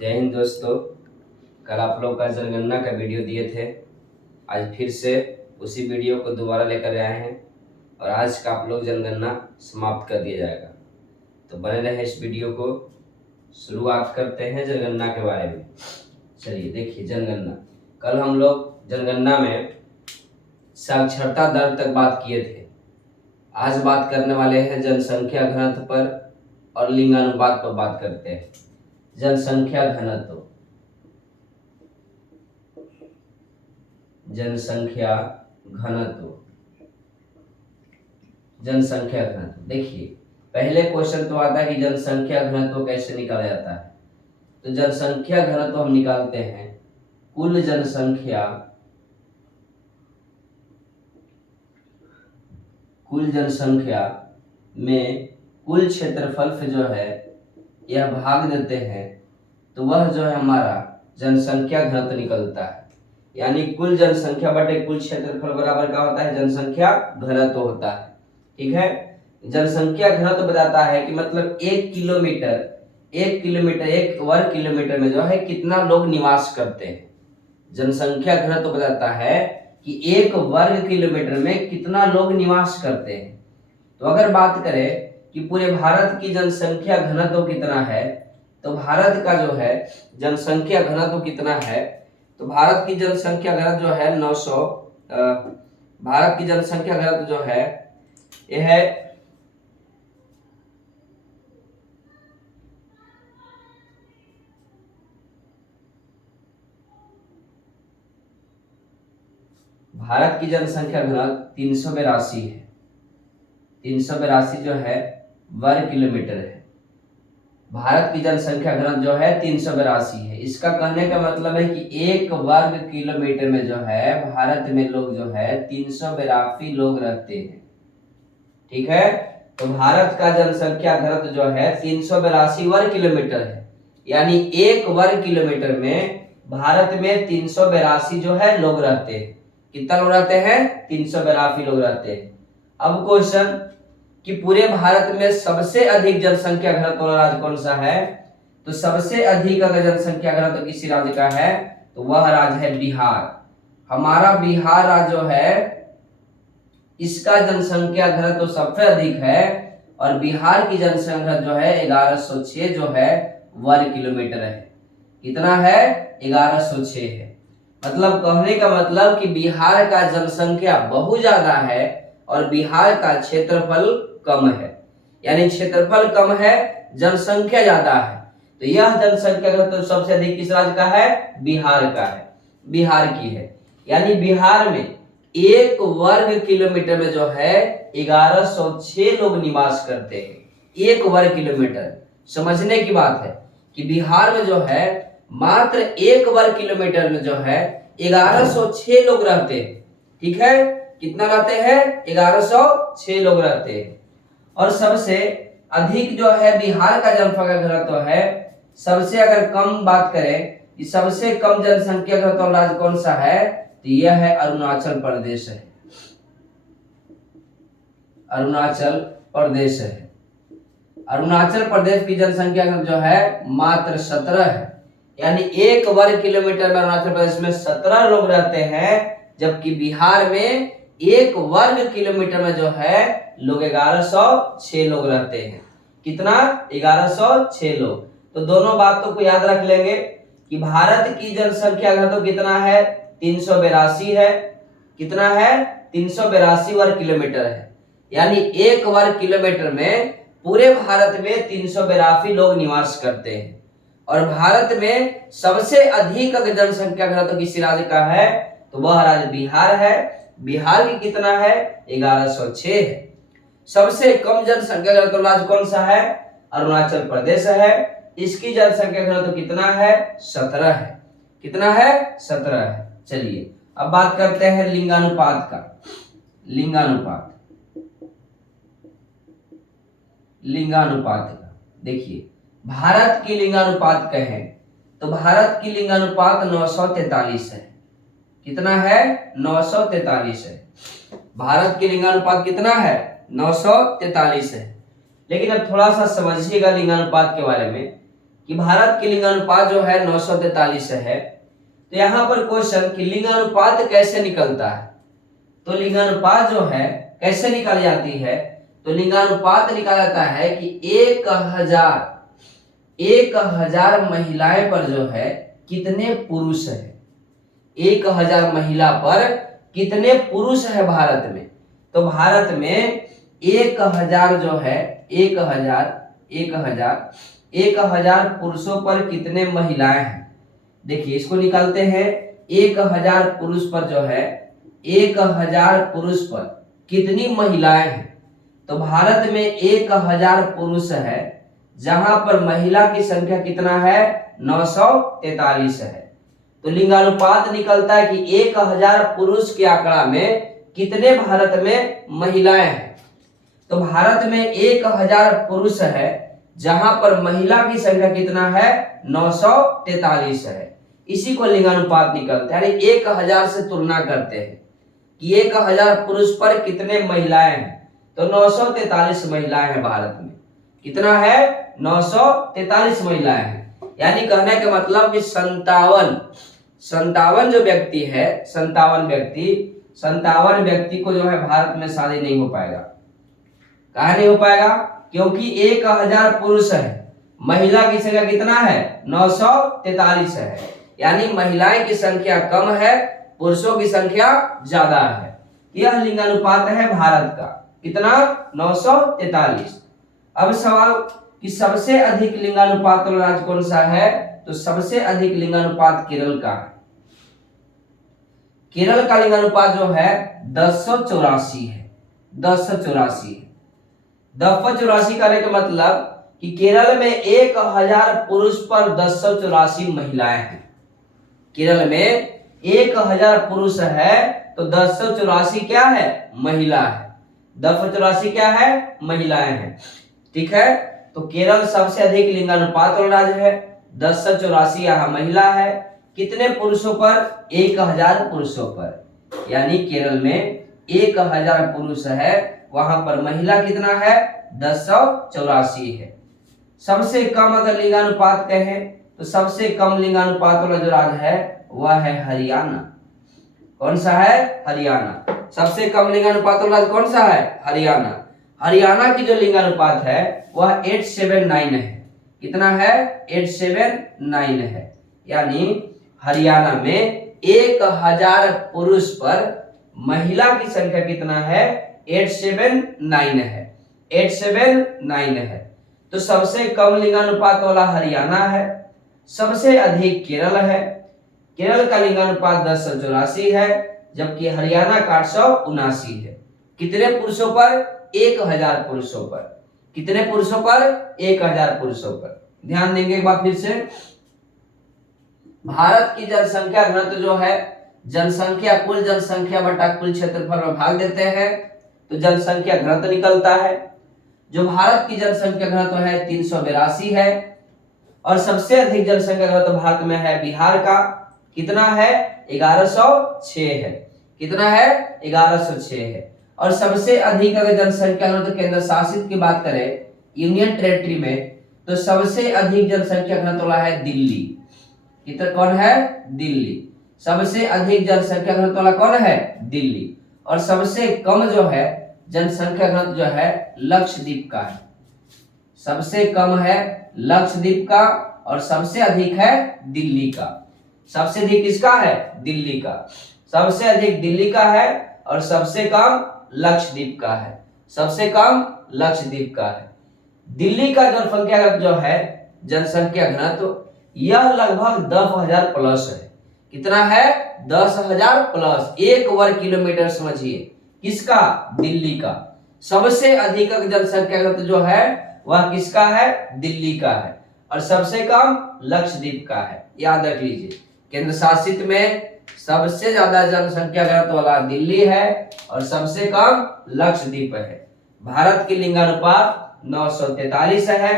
जय हिंद दोस्तों। कल आप लोग का जनगणना का वीडियो दिए थे। आज फिर से उसी वीडियो को दोबारा लेकर आए हैं और आज का आप लोग जनगणना समाप्त कर दिया जाएगा। तो बने रहे इस वीडियो को। शुरुआत करते हैं जनगणना के बारे में। चलिए देखिए जनगणना। कल हम लोग जनगणना में साक्षरता दर तक बात किए थे। आज बात करने वाले हैं जनसंख्या घनत्व पर और लिंगानुपात पर बात करते हैं। जनसंख्या घनत्व जनसंख्या घनत्व जनसंख्या घनत्व देखिए, पहले क्वेश्चन तो आता है कि जनसंख्या घनत्व कैसे निकाला जाता है। तो जनसंख्या घनत्व हम निकालते हैं कुल जनसंख्या में कुल क्षेत्रफल से जो है यह भाग देते हैं, तो वह जो है हमारा जनसंख्या घनत्व निकलता है। यानी कुल जनसंख्या बटे कुल क्षेत्रफल बराबर क्या होता है? जनसंख्या घनत्व होता है। ठीक है, जनसंख्या घनत्व बताता है कि मतलब एक वर्ग किलोमीटर में जो है कितना लोग निवास करते हैं। जनसंख्या घनत्व बताता है कि एक वर्ग किलोमीटर में कितना लोग निवास करते हैं। तो अगर बात करें कि पूरे भारत की जनसंख्या घनत्व कितना है, तो भारत का जो है जनसंख्या घनत्व कितना है, तो भारत की जनसंख्या घनत्व जो है 900। भारत की जनसंख्या घनत्व जो है यह है भारत की जनसंख्या घनत्व 382 है। 382 जो है वर्ग किलोमीटर है। भारत की जनसंख्या घनत्व जो है 382 है। इसका कहने का मतलब है कि एक वर्ग किलोमीटर में जो है भारत में लोग जो है 382 लोग रहते हैं। ठीक है, तो भारत का जनसंख्या घनत्व जो है 382 वर्ग किलोमीटर है। यानी एक वर्ग किलोमीटर में भारत में 382 जो है लोग रहते हैं। कितना लोग रहते हैं? 382 लोग रहते हैं। अब क्वेश्चन कि पूरे भारत में सबसे अधिक जनसंख्या घनत्व वाला राज्य कौन सा है, तो सबसे अधिक अगर जनसंख्या घनत्व किसी राज्य का है तो वह राज्य है बिहार। हमारा बिहार राज्य जो है इसका जनसंख्या घनत्व सबसे अधिक है और बिहार की जनसंख्या जो है 1106 जो है वर्ग किलोमीटर है। कितना है? 1106 है। मतलब कहने का मतलब कि बिहार का जनसंख्या बहुत ज्यादा है और बिहार का क्षेत्रफल कम है। यानी क्षेत्रफल कम है, जनसंख्या ज्यादा है। तो यह जनसंख्या घनत्व सबसे अधिक किस राज्य का है? बिहार का है, बिहार की है। यानी बिहार में एक वर्ग किलोमीटर में जो है 1106 लोग निवास करते हैं। एक वर्ग किलोमीटर, समझने की बात है कि बिहार में जो है मात्र एक वर्ग किलोमीटर में जो है 1106 लोग रहते हैं। ठीक है, कितना रहते हैं? 1106 लोग रहते हैं। और सबसे अधिक जो है बिहार का जनसंख्या घनत्व है। सबसे अगर कम बात करें कि सबसे कम जनसंख्या घनत्व राज्य कौन सा है, तो यह है अरुणाचल प्रदेश है। अरुणाचल प्रदेश है। अरुणाचल प्रदेश की जनसंख्या जो है मात्र 17 है। यानी एक वर्ग किलोमीटर में अरुणाचल प्रदेश में 17 लोग रहते हैं, जबकि बिहार में एक वर्ग किलोमीटर में जो है लोग 1106 लोग रहते हैं। कितना? 1106 लोग। तो दोनों बातों को याद रख लेंगे कि भारत की जनसंख्या घनत्व कितना है? 382 है। कितना है? 382 वर्ग किलोमीटर है। यानी एक वर्ग किलोमीटर में पूरे भारत में 382 लोग निवास करते हैं। और भारत में सबसे अधिक अगर जनसंख्या घनत्व किसी राज्य का है तो वह राज्य बिहार है। बिहार की कितना है? 1106 है। सबसे कम जनसंख्या घनत्व राज्य कौन सा है? अरुणाचल प्रदेश है। इसकी जनसंख्या घनत्व कितना है? 17 है। कितना है? 17 है। चलिए अब बात करते हैं लिंगानुपात का। लिंगानुपात का देखिए, भारत की लिंगानुपात कहें तो भारत की लिंगानुपात 943 है। कितना है? 943 है। भारत की लिंगानुपात कितना है? 943 है। लेकिन अब थोड़ा सा समझिएगा लिंगानुपात के बारे में कि भारत की लिंगानुपात जो है 943 है। तो यहाँ पर क्वेश्चन कि लिंगानुपात कैसे निकलता है, तो लिंगानुपात जो है कैसे निकाली जाती है, तो लिंगानुपात निकाला जाता है कि 1000 महिलाएं पर जो है कितने पुरुष है, 1000 महिला पर कितने पुरुष है भारत में। तो भारत में 1000 जो है 1000 पुरुषों पर कितने महिलाएं हैं। देखिए इसको निकालते हैं, 1000 पुरुष पर जो है 1000 पुरुष पर कितनी महिलाएं हैं। तो भारत में 1000 पुरुष है, जहां पर महिला की संख्या कितना है 943 है। तो लिंगानुपात निकलता है कि 1000 पुरुष के आंकड़ा में कितने भारत में महिलाएं हैं। तो भारत में 1000 पुरुष है, जहां पर महिला की संख्या कितना है 943 है। इसी को लिंगानुपात निकलता है, यानी 1000 से तुलना करते हैं कि 1000 पुरुष पर कितने महिलाएं हैं। तो 943 महिलाएं हैं भारत में। कितना है 943 महिलाएं हैं। यानी कहने का मतलब कि 57 जो व्यक्ति है 57 व्यक्ति को जो है भारत में शादी नहीं हो पाएगा। कहा नहीं हो पाएगा, क्योंकि 1000 पुरुष है, महिला की संख्या कितना है 943 है। यानी महिलाएं की संख्या कम है, पुरुषों की संख्या ज्यादा है। यह लिंगानुपात है भारत का, कितना 943। अब सवाल कि सबसे अधिक लिंगानुपात वाला राज्य कौन सा है, तो सबसे अधिक लिंगानुपात केरल का है। केरल का लिंगानुपात जो है 1084 है, 1084 करने का मतलब कि केरल में 1000 पुरुष पर 1084 महिलाएं हैं। केरल में 1000 पुरुष है तो 1084 क्या है महिला है, 1084 क्या है महिलाएं हैं। ठीक है, तो केरल सबसे अधिक लिंगानुपात वाला राज्य है, 1084 यहाँ महिला है। कितने पुरुषों पर 1000 पुरुषों पर, यानी केरल में 1000 पुरुष है, वहां पर महिला कितना है 1084 है। सबसे कम अगर लिंगानुपात कहें तो सबसे कम लिंगानुपात वाला जो राज्य है वह है हरियाणा। कौन सा है हरियाणा। सबसे कम लिंगानुपात वाला राज्य कौन सा है हरियाणा। हरियाणा की जो लिंगानुपात है वह 879 है। कितना है 879 है। यानी हरियाणा में 1000 पुरुष पर महिला की संख्या कितना है 879 है, 879 है। तो सबसे कम लिंगानुपात वाला हरियाणा है, सबसे अधिक केरल है। केरल का लिंगानुपात 1084 है, जबकि हरियाणा का 879 है। कितने पुरुषों पर 1000 पुरुषों पर। कितने पुरुषों पर 1000 पुरुषों पर। ध्यान देंगे एक बार फिर से। भारत की जनसंख्या घनत्व जो है जनसंख्या कुल जनसंख्या बटा कुल क्षेत्रफल में भाग देते हैं तो जनसंख्या घनत्व निकलता है। जो भारत की जनसंख्या घनत्व है 382 है और सबसे अधिक जनसंख्या घनत्व भारत में है बिहार का। कितना है 1106 है। कितना है 1106 है। और सबसे अधिक अगर जनसंख्या घनत्व केंद्र शासित की बात करें यूनियन टेरिटरी में तो सबसे अधिक जनसंख्या घनत्व वाला है दिल्ली। कितना कौन है दिल्ली। सबसे अधिक जनसंख्या घनत्व वाला कौन है दिल्ली। और सबसे कम जो है जनसंख्या घनत्व जो है लक्षद्वीप का है। सबसे कम है लक्षद्वीप का और सबसे अधिक है दिल्ली का। सबसे अधिक किसका है दिल्ली का। सबसे अधिक दिल्ली का है और सबसे कम लक्षद्वीप का है। सबसे कम लक्षद्वीप का है। दिल्ली का जनसंख्या जो है जनसंख्या घनत्व यह लगभग 10,000 प्लस है। कितना है 10,000 प्लस 1 वर्ग किलोमीटर समझिए। किसका दिल्ली का। सबसे अधिक जनसंख्या घनत्व जो है वह किसका है दिल्ली का है और सबसे कम लक्षद्वीप का है। याद रख लीजिए केंद्र शासित में सबसे ज्यादा जनसंख्या घनत्व वाला दिल्ली है और सबसे कम लक्षद्वीप है। भारत की लिंगानुपात 943 है।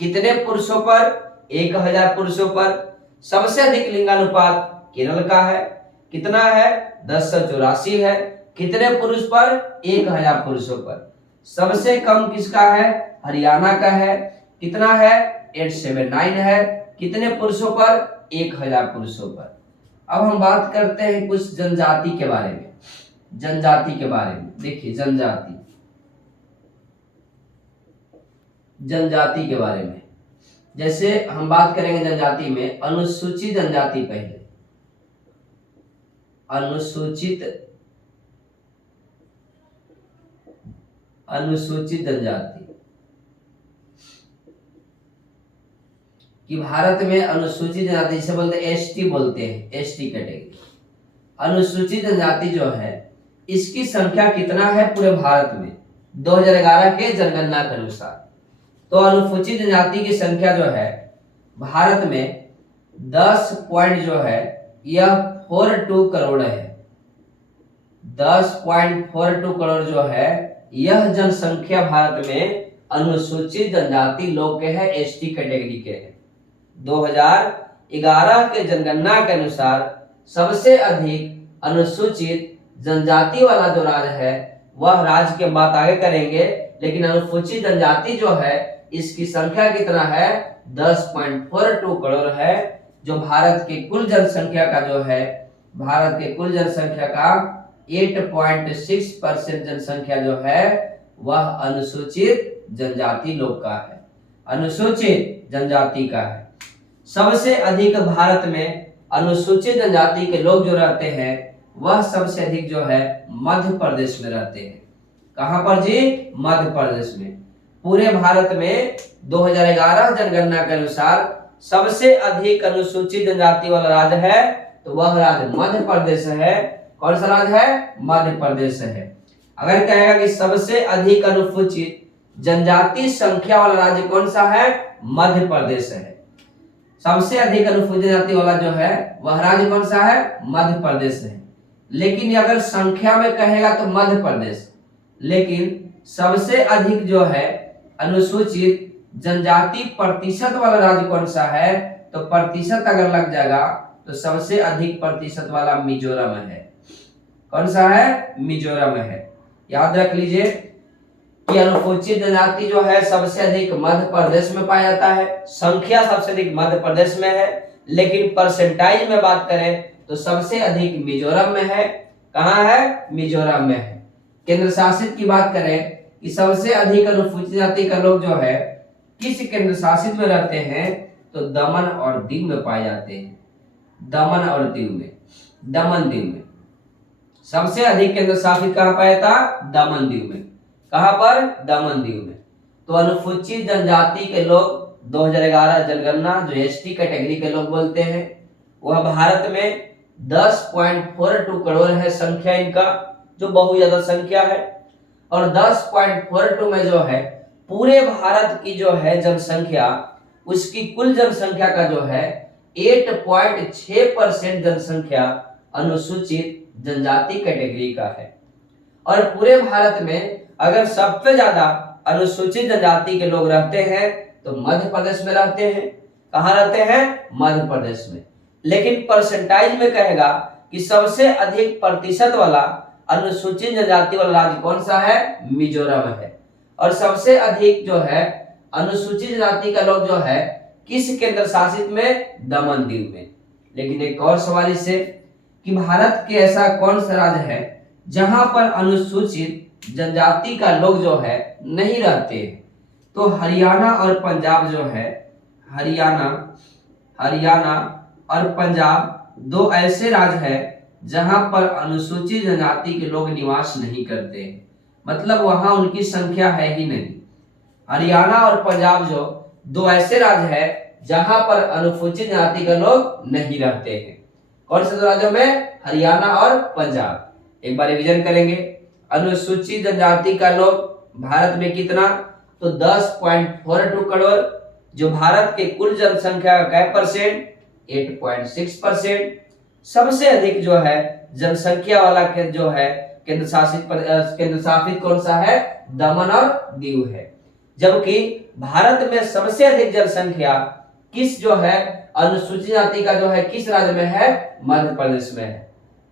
कितने पुरुषों पर 1000 पुरुषों पर। सबसे अधिक लिंगानुपात केरल का है। कितना है 1084 है। कितने पुरुष पर 1000 पुरुषों पर। सबसे कम किसका है हरियाणा का है। कितना है 879 है। कितने पुरुषों पर? 1000 पुरुषों पर। अब हम बात करते हैं कुछ जनजाति के बारे में। जनजाति के बारे में देखिए, जनजाति के बारे में जैसे हम बात करेंगे जनजाति में, अनुसूचित जनजाति पहले, अनुसूचित जनजाति कि भारत में अनुसूचित जनजाति जिसे बोलते हैं एसटी, बोलते हैं एसटी कैटेगरी। अनुसूचित जनजाति जो है इसकी संख्या कितना है पूरे भारत में 2011 के जनगणना के अनुसार? तो अनुसूचित जनजाति की संख्या जो है भारत में 10 पॉइंट जो है यह 42 करोड़ है। 10.42 करोड़ जो है यह जनसंख्या भारत में अनुसूचित जनजाति लोग के है, एसटी कैटेगरी के है। 2011 के जनगणना के अनुसार सबसे अधिक अनुसूचित जनजाति वाला जो राज्य है वह राज्य के बात आगे करेंगे, लेकिन अनुसूचित जनजाति जो है इसकी संख्या कितना है? 10.42 करोड़ है, जो भारत के कुल जनसंख्या का जो है, भारत के कुल जनसंख्या का 8.6% जनसंख्या जो है वह अनुसूचित जनजाति लोग का है, अनुसूचित जनजाति का है। सबसे अधिक भारत में अनुसूचित जनजाति के लोग जो रहते हैं वह सबसे अधिक जो है मध्य प्रदेश में रहते हैं। कहां पर जी? मध्य प्रदेश में। पूरे भारत में 2011 जनगणना के अनुसार सबसे अधिक अनुसूचित जनजाति वाला राज्य है तो वह राज्य मध्य प्रदेश है। कौन सा राज्य है? मध्य प्रदेश है। अगर कहेगा कि सबसे अधिक अनुसूचित जनजाति संख्या वाला राज्य कौन सा है? मध्य प्रदेश है। सबसे अधिक अनुसूचित जनजाति वाला जो है वह राज्य कौन सा है? मध्य प्रदेश है। लेकिन अगर संख्या में कहेगा तो मध्य प्रदेश, लेकिन सबसे अधिक जो है अनुसूचित जनजाति प्रतिशत वाला राज्य कौन सा है? तो प्रतिशत अगर लग जाएगा तो सबसे अधिक प्रतिशत वाला मिजोरम है। कौन सा है? मिजोरम है। याद रख लीजिए कि अनुसूचित जनजाति जो है सबसे अधिक मध्य प्रदेश में पाया जाता है, संख्या सबसे अधिक मध्य प्रदेश में है, लेकिन परसेंटाइज में बात करें तो सबसे अधिक मिजोरम में है। कहां है? मिजोरम में है। केंद्र शासित की बात करें कि सबसे अधिक अनुसूचित जाति का लोग जो है किस केंद्र शासित में रहते हैं तो दमन और दीव में पाए जाते हैं। दमन और दीव में, दमन दीव में सबसे अधिक केंद्र शासित कहां पाया था? दमन दीव में। कहां पर? दमन दीव में। तो अनुसूचित जनजाति के लोग 2011 जनगणना जो एसटी कैटेगरी के लोग बोलते हैं वह भारत में 10.42 करोड़ है संख्या इनका, जो बहुत ज्यादा संख्या है। और 10.42 में जो है पूरे भारत की जो है जनसंख्या, उसकी कुल जनसंख्या का जो है 8.6% जनसंख्या अनुसूचित जनजाति कैटेगरी का है। और पूरे भारत में अगर सबसे ज्यादा अनुसूचित जनजाति के लोग रहते हैं तो मध्य प्रदेश में रहते हैं। कहां रहते हैं? मध्य प्रदेश में। लेकिन परसेंटाइज में कहेगा कि सबसे अधिक प्रतिशत वाला अनुसूचित जनजाति वाला राज्य कौन सा है? मिजोरम है। और सबसे अधिक जो है अनुसूचित जनजाति का लोग जो है किस केंद्र शासित में? दमन दीव में। लेकिन एक और सवाल इससे कि भारत के ऐसा कौन सा राज्य है जहां पर अनुसूचित जनजाति का लोग जो है नहीं रहते? तो हरियाणा और पंजाब जो है, हरियाणा और पंजाब दो ऐसे राज्य हैं जहां पर अनुसूचित जनजाति के लोग निवास नहीं करते, मतलब वहां उनकी संख्या है ही नहीं। हरियाणा और पंजाब जो दो ऐसे राज्य हैं जहां पर अनुसूचित जनजाति के लोग नहीं रहते हैं। कौन से दो राज्यों में? हरियाणा और पंजाब। एक बार रिवीजन करेंगे। अनुसूचित जनजाति का लोग भारत में कितना? तो 10.42 करोड़, जो भारत के कुल जनसंख्या का क्या परसेंट? 8.6%। सबसे अधिक जो है जनसंख्या वाला जो है केंद्र शासित कौन सा है? दमन और दीव है। जबकि भारत में सबसे अधिक जनसंख्या किस जो है अनुसूचित जाति का जो है किस राज्य में है? मध्य प्रदेश में है।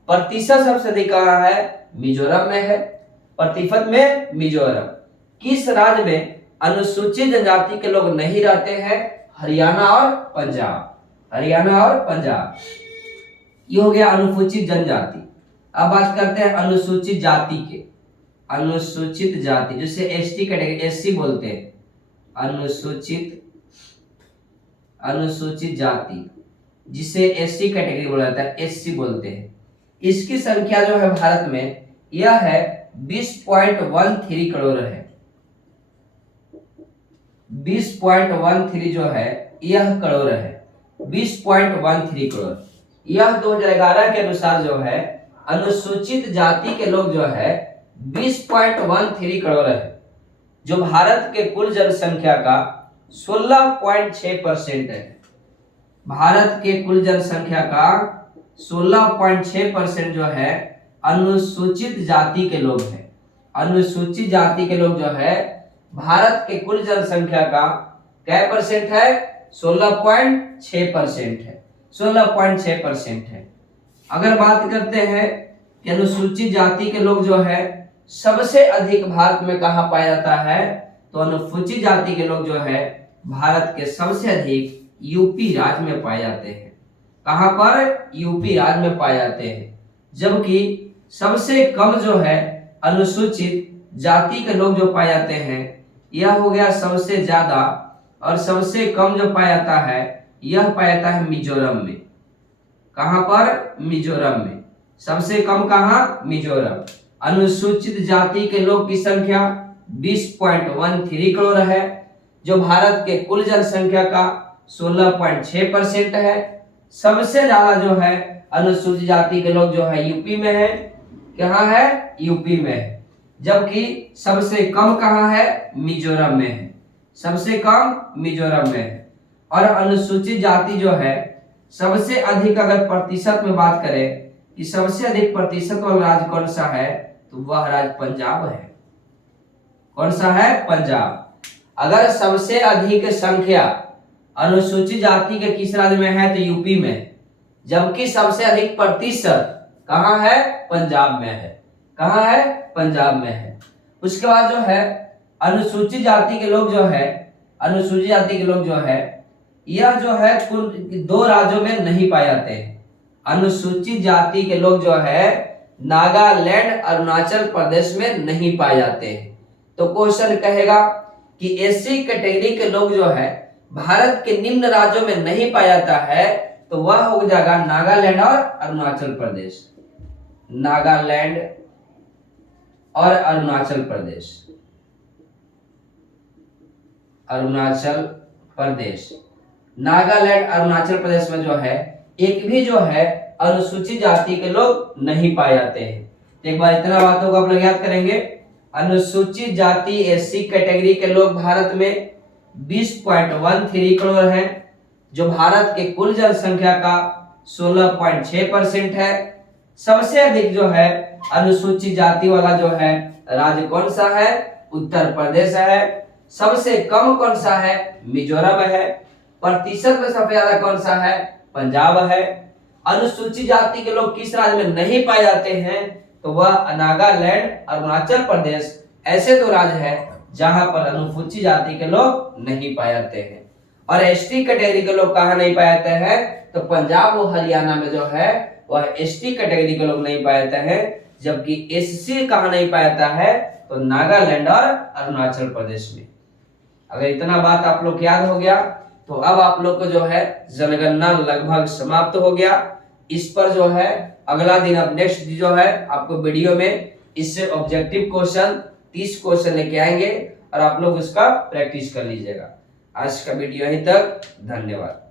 प्रतिशत सबसे अधिक कहां है? मिजोरम में है। प्रतिशत में मिजोरम। किस राज्य में अनुसूचित जनजाति के लोग नहीं रहते हैं? हरियाणा और पंजाब, हरियाणा और पंजाब। ये हो गया अनुसूचित जनजाति। अब बात करते हैं अनुसूचित जाति के। अनुसूचित जाति जिसे एसटी कैटेगरी, एससी बोलते हैं, अनुसूचित जाति जिसे एससी कैटेगरी बोला जाता है, एससी बोलते हैं। इसकी संख्या जो है भारत में यह है 20.13 करोड़ है। 20.13 जो है यह करोड़ है, 20.13 करोड़। यह 2011 के अनुसार जो है अनुसूचित जाति के लोग जो है 20.13 करोड़ है, जो भारत के कुल जनसंख्या का 16.6% है। भारत के कुल जनसंख्या का 16.6% जो है अनुसूचित जाति के लोग हैं। अनुसूचित जाति के लोग जो है भारत के कुल जनसंख्या का क्या परसेंट है? 16.6% है, 16.6% है। अगर बात करते हैं कि अनुसूचित जाति के लोग जो है सबसे अधिक भारत में कहाँ पाया जाता है, तो अनुसूचित जाति के लोग जो है भारत के सबसे अधिक यूपी राज्य में पाए जाते हैं। कहां पर? यूपी राज्य में पाए जाते हैं। जबकि सबसे कम जो है अनुसूचित जाति के लोग जो पाए जाते हैं यह हो गया सबसे ज्यादा, और सबसे कम जो पाया जाता है यह पाया जाता है मिजोरम में। कहां पर? मिजोरम में। सबसे कम कहां? मिजोरम। अनुसूचित जाति के लोग की संख्या 20.13 करोड़ है, जो भारत के कुल जनसंख्या का 16.6% है। सबसे ज्यादा जो है अनुसूचित जाति के लोग जो है यूपी में है। कहाँ है? यूपी में है। जबकि सबसे कम कहाँ है? मिजोरम में है। सबसे कम मिजोरम में है। और अनुसूचित जाति जो है सबसे अधिक, अगर प्रतिशत में बात करें कि सबसे अधिक प्रतिशत वाला राज्य कौन सा है, तो वह राज्य पंजाब है। कौन सा है? पंजाब। अगर सबसे अधिक संख्या अनुसूचित जाति के किस राज्य में है, तो यूपी में। जबकि सबसे अधिक प्रतिशत कहाँ है? पंजाब में है। कहाँ है? पंजाब में है। उसके बाद जो है अनुसूचित जाति के लोग जो है, अनुसूचित जाति के लोग जो है यह जो है कुल 2 राज्यों में नहीं पाए जाते हैं। अनुसूचित जाति के लोग जो है नागालैंड, अरुणाचल प्रदेश में नहीं पाए जाते हैं। तो क्वेश्चन कहेगा कि एससी कैटेगरी के लोग जो है भारत के निम्न राज्यों में नहीं पाया जाता है, तो वह हो जाएगा नागालैंड और अरुणाचल प्रदेश। नागालैंड और अरुणाचल प्रदेश, अरुणाचल प्रदेश। नागालैंड, अरुणाचल प्रदेश में जो है एक भी जो है अनुसूचित जाति के लोग नहीं पाए जाते हैं। तो एक बार इतना बातों को आप लोग याद करेंगे। अनुसूचित जाति एससी कैटेगरी के लोग भारत में 20.13 करोड़ हैं, जो भारत के कुल जनसंख्या का 16.6% है। सबसे अधिक जो है अनुसूचित जाति वाला जो है राज्य कौन सा है? उत्तर प्रदेश है। सबसे कम कौन सा है? मिजोरम है। प्रतिशत में सबसे ज्यादा कौन सा है? पंजाब है। अनुसूचित जाति के लोग किस राज्य में नहीं पाए जाते हैं, तो वह नागालैंड, अरुणाचल प्रदेश ऐसे 2 राज्य है जहां पर अनुसूचित जाति के लोग नहीं पाए जाते हैं। और एसटी कैटेगरी के लोग कहां नहीं पाए जाते हैं, तो पंजाब और हरियाणा में जो है वह एसटी कैटेगरी के लोग नहीं पाए जाते हैं। जबकि एससी कहां नहीं पाया जाता है, तो नागालैंड और अरुणाचल प्रदेश में। अगर इतना बात आप लोग याद हो गया, तो अब आप लोग को जो है जनगणना लगभग समाप्त हो गया। इस पर जो है अगला दिन, अब नेक्स्ट जो है आपको वीडियो में इससे ऑब्जेक्टिव क्वेश्चन 30 क्वेश्चन लेके आएंगे और आप लोग उसका प्रैक्टिस कर लीजिएगा। आज का वीडियो यहीं तक। धन्यवाद।